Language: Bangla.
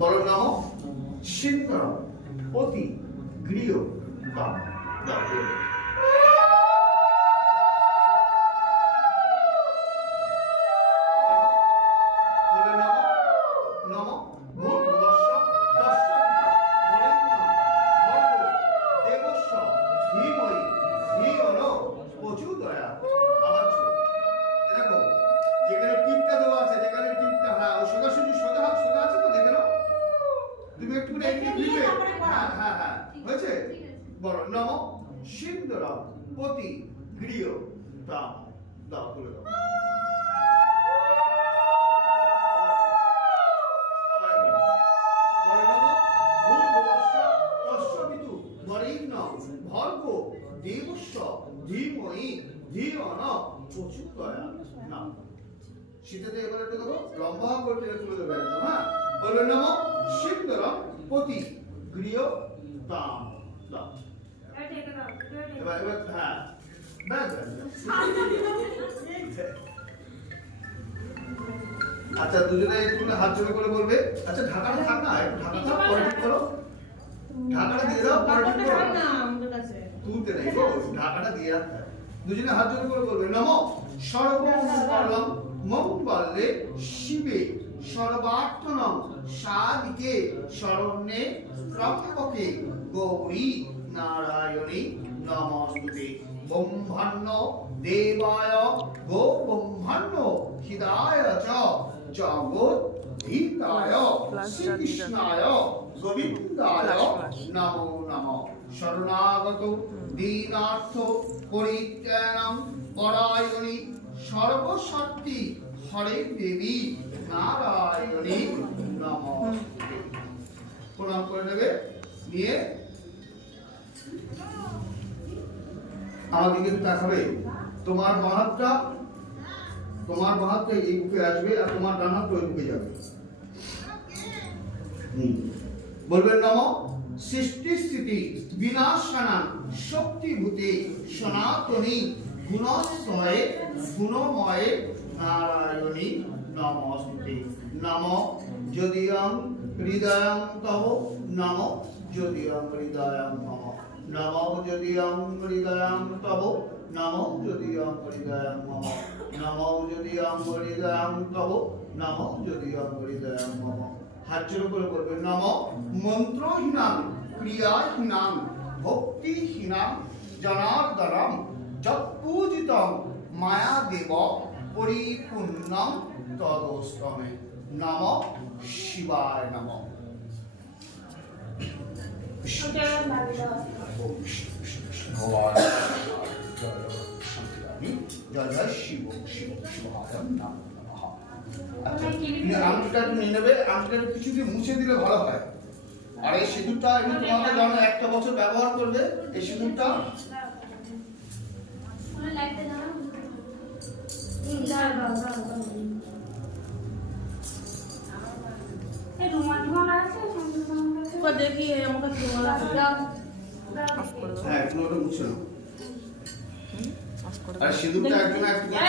নাম সিন্দর অতি গৃহ কাম দাও বলো। বলে নম নম ভূর্ভুবস্য দস্য বরেণ্য ভর্গ দেবস্য ধীমহি ধিয় ন প্রচুদয়া আবার ছোট। এ দেখো যেখানে টিপটা দেওয়া আছে যেখানে টিপটা হ্যাঁ ও সোজাসুজি সোজা হাত সোজা আছে তো দেখে নাও তুমি একটু একটু দেখে নিয়ে লিখবে তারপরে পড়া। হ্যাঁ হ্যাঁ হ্যাঁ ঠিক আছে, হয়েছে বড় নম সিন্দর পতি গৃহ। দাম দাও, তুলে দাও। ভর্গ দেবস্য ধীমহি ধিয় ন নাম শীতেতে এবার একটু দেখো, লম্বা করে টেনে তুলে দেবে একদম হ্যাঁ? বলবেন নাম সিন্দরম পতি গৃহ। দাম দাম এবার এবার হ্যাঁ। আচ্ছা দুজনে একটু হাত জোড়ে করে বলবে। আচ্ছা ঢাকাটা থাক না, একটু পরে ঠিক করো। ঢাকাটা দিয়ে দাও, পরে ঠিক করো। তুলতে নেই গো, ঢাকাটা দিয়ে দুজনে হাত জোড়ে করে বলবে, নম। সর্বমঙ্গলম মঙ্গলে শিবে সর্বার্থনম গৌরী। নারায়ণী নমস্তুতে। ব্রহ্মাণ্য দেবায় গো ব্রহ্মাণ্য হৃদায় চ জগৎ হিতায় শ্রীকৃষ্ণায়, গোবিন্দায় নমো নমঃ। শরণাগত দীনার্থ পরিত্রাণম পরায়ণী, সর্বশক্তি হরে দেবী নারায়ণী নমস্তে প্রণাম করে নেবে, নিয়ে আমাকে কিন্তু দেখাবে তোমার বাহাতটা তোমার বাহাতটা এই বুকে আসবে আর তোমার ডান হাত ওই বুকে যাবে। বলবেন নম, সৃষ্টি স্থিতি বিনাশানাং শক্তিভূতে সনাতনী গুণশ্রয়ে গুণময়ে নারায়ণী নমস্তে। নম যদিয়ং হৃদয়ং তব নম যদিয়ং হৃদয়ং মম নম যদিয়ং হৃদয়ং তব, নম যদিয়ং হৃদয়ং মম, নম যদিয়ং হৃদয়ং তব, নম যদিয়ং হৃদয়ং মম। হাত জোড় করে বলবেন, নম মন্ত্রহীনাং ক্রিয়াহীনাং ভক্তিহীনাং জনার্দনম যৎপূজিতং মায়া দেব পরিপূর্ণং তদস্তমে। নম শিবায় নম। ভগবান নিয়ে নেবে আংটিটা কিছু দিয়ে মুছে দিলে ভালো হয় আর এই সিঁদুরটা এমনি তোমাকে জানো একটা বছর ব্যবহার করবে এই সিঁদুরটা দেখি আমাকে হ্যাঁ আর সিঁদুরটা একদম